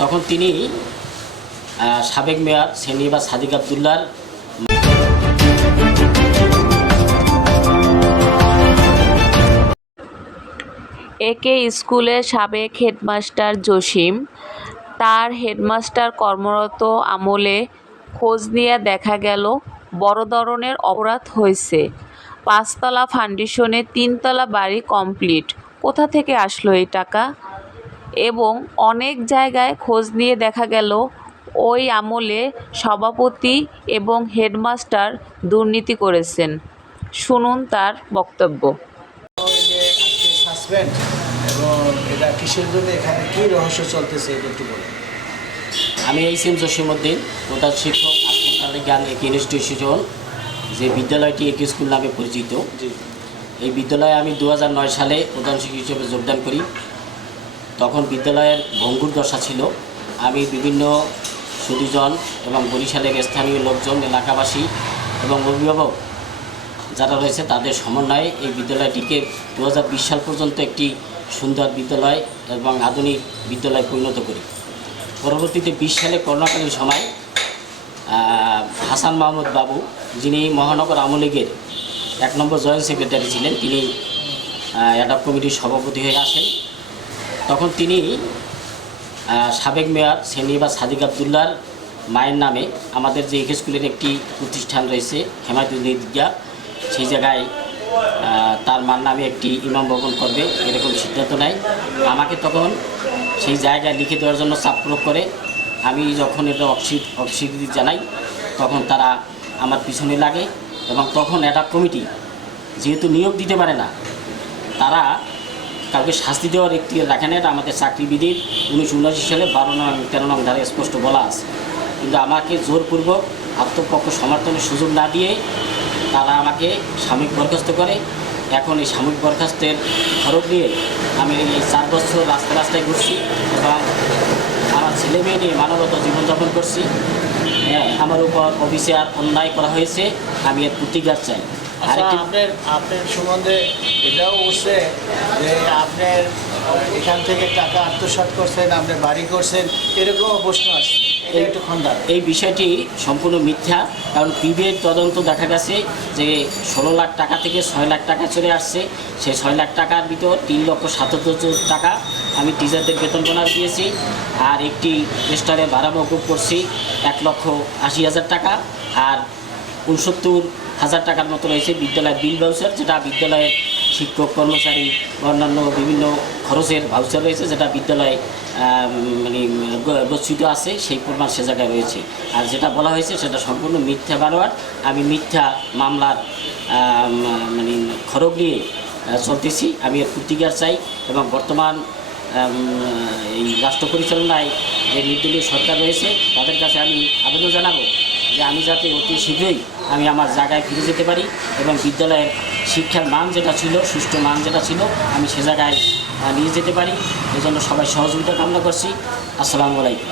তখন তিনি সাবেক মেয়র সেনিবা সাদিক আবদুল্লার একে স্কুলের সাবেক হেডমাস্টার জসিম, তার হেডমাস্টার কর্মরত আমলে খোঁজ নিয়ে দেখা গেল বড় ধরনের অপরাধ হয়েছে। পাঁচতলা ফাউন্ডেশনে তিনতলা বাড়ি কমপ্লিট। কোথা থেকে আসলো এই টাকা? এবং অনেক জায়গায় খোঁজ নিয়ে দেখা গেল ওই আমলে সভাপতি এবং হেডমাস্টার দুর্নীতি করেছেন। শুনুন তার বক্তব্য। এই যে আজকে সাসপেন্ড এবং এটা কিসের জন্য এখানে কি রহস্য চলতেছে এটা একটু বলুন আমি এই সিম জসিমুদ্দিন প্রধান শিক্ষক আসমতালী জ্ঞান এক ইনস্টিটিউশন যে বিদ্যালয়টি এক স্কুল নামে পরিচিত। এই বিদ্যালয়ে আমি দু নয় সালে প্রধান শিক্ষক হিসেবে যোগদান করি। তখন বিদ্যালয়ের ভঙ্গুর দশা ছিল। আমি বিভিন্ন সুদীজন এবং বরিশালের স্থানীয় লোকজন, এলাকাবাসী এবং অভিভাবক যারা রয়েছে, তাদের সমন্বয়ে এই বিদ্যালয়টিকে দু হাজার বিশ সাল পর্যন্ত একটি সুন্দর বিদ্যালয় এবং আধুনিক বিদ্যালয়ে পরিণত করি। পরবর্তীতে বিশ সালে করোনাকালীন সময় হাসান মাহমুদ বাবু যিনি মহানগর আওয়ামী লীগের এক নম্বর জয়েন্ট সেক্রেটারি ছিলেন, তিনি অ্যাডাপ কমিটির সভাপতি হয়ে আসেন। তখন তিনি সাবেক মেয়র সেনিবা সাদিক আবদুল্লার মায়ের নামে আমাদের যে একে স্কুলের একটি প্রতিষ্ঠান রয়েছে হেমায়তুদ্দিয়া সেই জায়গায় তার মার নামে একটি ইমাম ভবন করবে, এরকম সিদ্ধান্ত নেয়। আমাকে তখন সেই জায়গায় লিখে দেওয়ার জন্য চাপ প্রয়োগ করে, আমি যখন এটা অস্বী- অস্বীকৃতি জানাই, তখন তারা আমার পিছনে লাগে এবং তখন অ্যাডাপ কমিটি, যেহেতু নিয়োগ দিতে পারে না, তারা কাউকে শাস্তি দেওয়ার একটি রাখে না এটা আমাদের চাকরিবিধির উনিশশো উনআশি সালে বারো নং, তেরো নং ধারে স্পষ্ট বলা আছে। কিন্তু আমাকে জোরপূর্বক আত্মপক্ষ সমর্থনের সুযোগ না দিয়ে তারা আমাকে সাময়িক বরখাস্ত করে। এখন এই সাময়িক বরখাস্তের খরচ নিয়ে আমি এই চার বছর রাস্তা রাস্তায় ঘুরছি এবং আমার ছেলে মেয়ে নিয়ে মানবত জীবনযাপন করছি। হ্যাঁ আমার উপর অফিসিয়ার অন্যায় করা হয়েছে, আমি এর প্রতিকার চাই। আপনার আপনার সম্বন্ধে এটাও উঠছে যে আপনার এখান থেকে টাকা আত্মসাৎ করছেন আপনি বাড়ি করছেন এরকমও প্রশ্ন আসছে এই বিষয়টি সম্পূর্ণ মিথ্যা কারণ পিবিএর তদন্ত দেখা গেছে যে ষোলো লাখ টাকা থেকে ছয় লাখ টাকা চলে আসছে। সেই ছয় লাখ টাকার ভিতর তিন লক্ষ সাতাত্তর টাকা আমি টিচারদের বেতন বোনাস দিয়েছি। আর একটি স্টারে ভাড়া মকুব করছি এক লক্ষ আশি হাজার টাকা। আর উনসত্তর হাজার টাকার মতো রয়েছে বিদ্যালয়ের বিল ভাউচার যেটা বিদ্যালয়ের শিক্ষক, কর্মচারী, অন্যান্য বিভিন্ন খরচের ভাউচার রয়েছে, যেটা বিদ্যালয়ে মানে গচ্ছিত আছে, সেই পরিমাণ সে জায়গায় রয়েছে। আর যেটা বলা হয়েছে, সেটা সম্পূর্ণ মিথ্যা বানোয়ার আমি মিথ্যা মামলার মানে খরচ নিয়ে চলতেছি। আমি এর প্রতিকার চাই এবং বর্তমান এই রাষ্ট্র পরিচালনায় যে নির্দলীয় সরকার রয়েছে, তাদের কাছে আমি আবেদন জানাব। যে আমি যাতে অতি শীঘ্রই আমি আমার জায়গায় ফিরে যেতে পারি এবং বিদ্যালয়ের শিক্ষার মান যেটা ছিল, সুষ্ঠু মান যেটা ছিল, আমি সে জায়গায় নিয়ে যেতে পারি। এই জন্য সবাই সহযোগিতা কামনা করছি। আসসালামু আলাইকুম।